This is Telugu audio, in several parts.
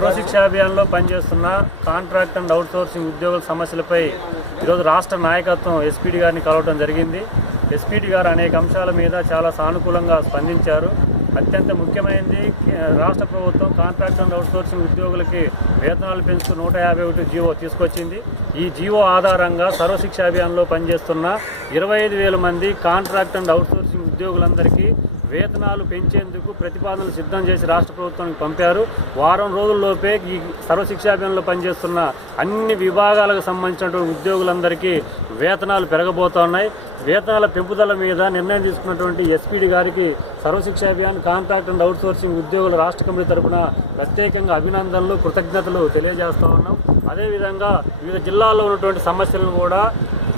సర్వశిక్షా అభియాన్లో పనిచేస్తున్న కాంట్రాక్ట్ అండ్ అవుట్సోర్సింగ్ ఉద్యోగుల సమస్యలపై ఈరోజు రాష్ట్ర నాయకత్వం ఎస్పీడీ గారిని కలవడం జరిగింది. ఎస్పీడీ గారు అనేక అంశాల మీద చాలా సానుకూలంగా స్పందించారు. అత్యంత ముఖ్యమైనది రాష్ట్ర ప్రభుత్వం కాంట్రాక్ట్ అండ్ అవుట్సోర్సింగ్ ఉద్యోగులకి వేతనాలు పెంచుతూ 151 జీవో తీసుకొచ్చింది. ఈ జీవో ఆధారంగా సర్వశిక్షా అభియాన్లో పనిచేస్తున్న 25,000 మంది కాంట్రాక్ట్ అండ్ అవుట్సోర్సింగ్ ఉద్యోగులందరికీ వేతనాలు పెంచేందుకు ప్రతిపాదనలు సిద్ధం చేసి రాష్ట్ర ప్రభుత్వానికి పంపారు. వారం రోజుల్లోపే ఈ సర్వశిక్షా అభియాన్లో పనిచేస్తున్న అన్ని విభాగాలకు సంబంధించినటువంటి ఉద్యోగులందరికీ వేతనాలు పెరగబోతున్నాయి. వేతనాల పెంపుదల మీద నిర్ణయం తీసుకున్నటువంటి ఎస్పీడీ గారికి Sarva Shiksha Abhiyan contract and outsourcing ఉద్యోగుల రాష్ట్ర కమిటీ తరఫున ప్రత్యేకంగా అభినందనలు, కృతజ్ఞతలు తెలియజేస్తూ ఉన్నాం. అదేవిధంగా వివిధ జిల్లాల్లో ఉన్నటువంటి సమస్యలను కూడా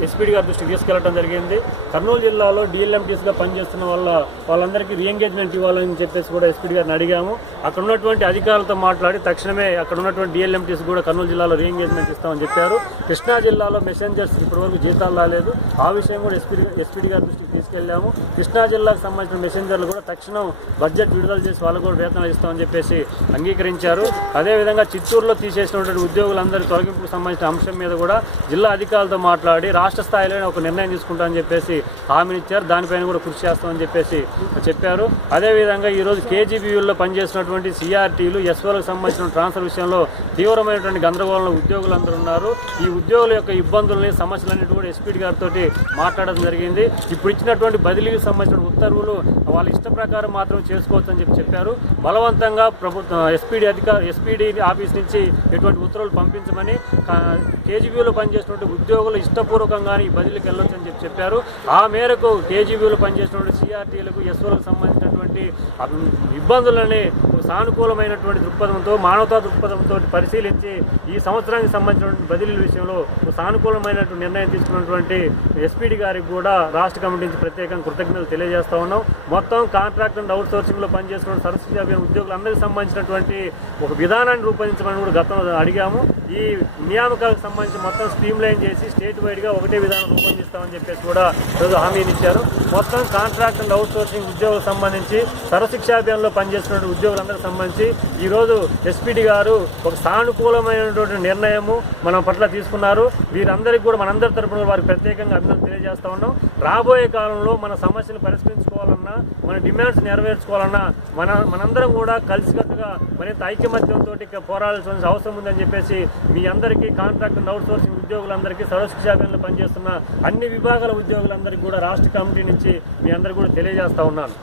ఎస్పీడీ గారి దృష్టికి తీసుకెళ్లడం జరిగింది. కర్నూలు జిల్లాలో డిఎల్ఎంటీస్గా పనిచేస్తున్న వాళ్ళందరికీ రీఎంగేజ్మెంట్ ఇవ్వాలని చెప్పేసి కూడా ఎస్పీడీ గారిని అడిగాము. అక్కడ ఉన్నటువంటి అధికారులతో మాట్లాడి తక్షణమే అక్కడ ఉన్నటువంటి డిఎల్ఎంటీస్ కూడా కర్నూలు జిల్లాలో రీఎంగేజ్మెంట్ ఇస్తామని చెప్పారు. కృష్ణా జిల్లాలో మెసెంజర్స్ ఇప్పటివరకు జీతాలు రాలేదు. ఆ విషయం కూడా ఎస్పీడీ గారి దృష్టికి తీసుకెళ్లాము. కృష్ణా జిల్లాకు సంబంధించిన మెసెంజర్లు కూడా తక్షణం బడ్జెట్ విడుదల చేసి వాళ్ళకు కూడా వేతనాలు ఇస్తామని చెప్పేసి అంగీకరించారు. అదేవిధంగా చిత్తూరులో తీసేసినటువంటి ఉద్యోగులందరి తొలగింపుకు సంబంధించిన అంశం మీద కూడా జిల్లా అధికారులతో మాట్లాడి రాష్ట్ర స్థాయిలోనే ఒక నిర్ణయం తీసుకుంటామని చెప్పేసి హామీనిచ్చారు. దానిపైన కూడా కృషి చేస్తామని చెప్పేసి చెప్పారు. అదేవిధంగా ఈరోజు కేజీబీయూల్లో పనిచేసినటువంటి సిఆర్టీలు, ఎస్ఓలకు సంబంధించిన ట్రాన్స్ఫర్ విషయంలో తీవ్రమైనటువంటి గందరగోళంలో ఉద్యోగులందరూ ఉన్నారు. ఈ ఉద్యోగుల యొక్క ఇబ్బందులని, సమస్యలన్నిటి కూడా ఎస్పీడీ గారితో మాట్లాడడం జరిగింది. ఇప్పుడు ఇచ్చినటువంటి బదిలీకి సంబంధించిన ఉత్తర్వులు వాళ్ళ ఇష్ట ప్రకారం మాత్రం చేసుకోవచ్చని చెప్పారు. బలవంతంగా ప్రభుత్వం ఎస్పీడీ ఆఫీస్ నుంచి ఎటువంటి ఉత్తర్వులు పంపించమని, కేజీబీయూలో పనిచేసినటువంటి ఉద్యోగులు ఇష్టపూర్వకంగానే ఈ బదిలీకి వెళ్ళొచ్చని చెప్పారు. ఆ మేరకు కేజీబీలో పనిచేసినటువంటి సిఆర్టీలకు, ఎస్ఓలకు సంబంధించినటువంటి ఇబ్బందులని సానుకూలమైనటువంటి దృక్పథంతో, మానవతా దృక్పథంతో పరిశీలించి ఈ సంవత్సరానికి సంబంధించినటువంటి బదిలీల విషయంలో సానుకూలమైనటువంటి నిర్ణయం తీసుకున్నటువంటి ఎస్పీడీ గారికి కూడా రాష్ట్ర కమిటీ నుంచి ప్రత్యేకంగా కృతజ్ఞతలు తెలియజేస్తా ఉన్నాం. మొత్తం కాంట్రాక్ట్ అండ్ అవుట్సోర్సింగ్లో పనిచేస్తున్న సర్వశిక్షా అభియాన్ ఉద్యోగులందరికీ సంబంధించినటువంటి ఒక విధానాన్ని రూపొందించమని కూడా గతంలో అడిగాము. ఈ నియామకాలకు సంబంధించి మొత్తం స్ట్రీమ్ లైన్ చేసి స్టేట్ వైడ్గా ఒకటే విధానం రూపొందిస్తామని చెప్పేసి కూడా ఈరోజు హామీనిచ్చారు. మొత్తం కాంట్రాక్ట్ అండ్ అవుట్సోర్సింగ్ ఉద్యోగులకు సంబంధించి సర్వశిక్షా అభియాన్లో పనిచేస్తున్న ఉద్యోగులందరికీ సంబంధించి ఈరోజు ఎస్పీడీ గారు ఒక సానుకూలమైనటువంటి నిర్ణయము మన పట్ల తీసుకున్నారు. వీరందరికీ కూడా మనందరి తరపున వారికి ప్రత్యేకంగా అభినందనలు తెలియజేస్తా ఉన్నాం. రాబోయే కాలంలో మన సమస్యలు పరిష్కరించుకోవాలన్నా, మన డిమాండ్స్ నెరవేర్చుకోవాలన్నా మనందరం కూడా కలిసికట్టుగా మరింత ఐకమత్యంతో పోరాడాల్సిన అవసరం ఉందని చెప్పేసి మీ అందరికీ, కాంట్రాక్ట్ అండ్ అవుట్సోర్సింగ్ ఉద్యోగులందరికీ, సర్వశిక్షా అభియాన్లో పనిచేస్తున్న అన్ని విభాగాల ఉద్యోగులందరికీ కూడా రాష్ట్ర కమిటీ నుంచి మీ అందరికీ కూడా తెలియజేస్తా ఉన్నాను.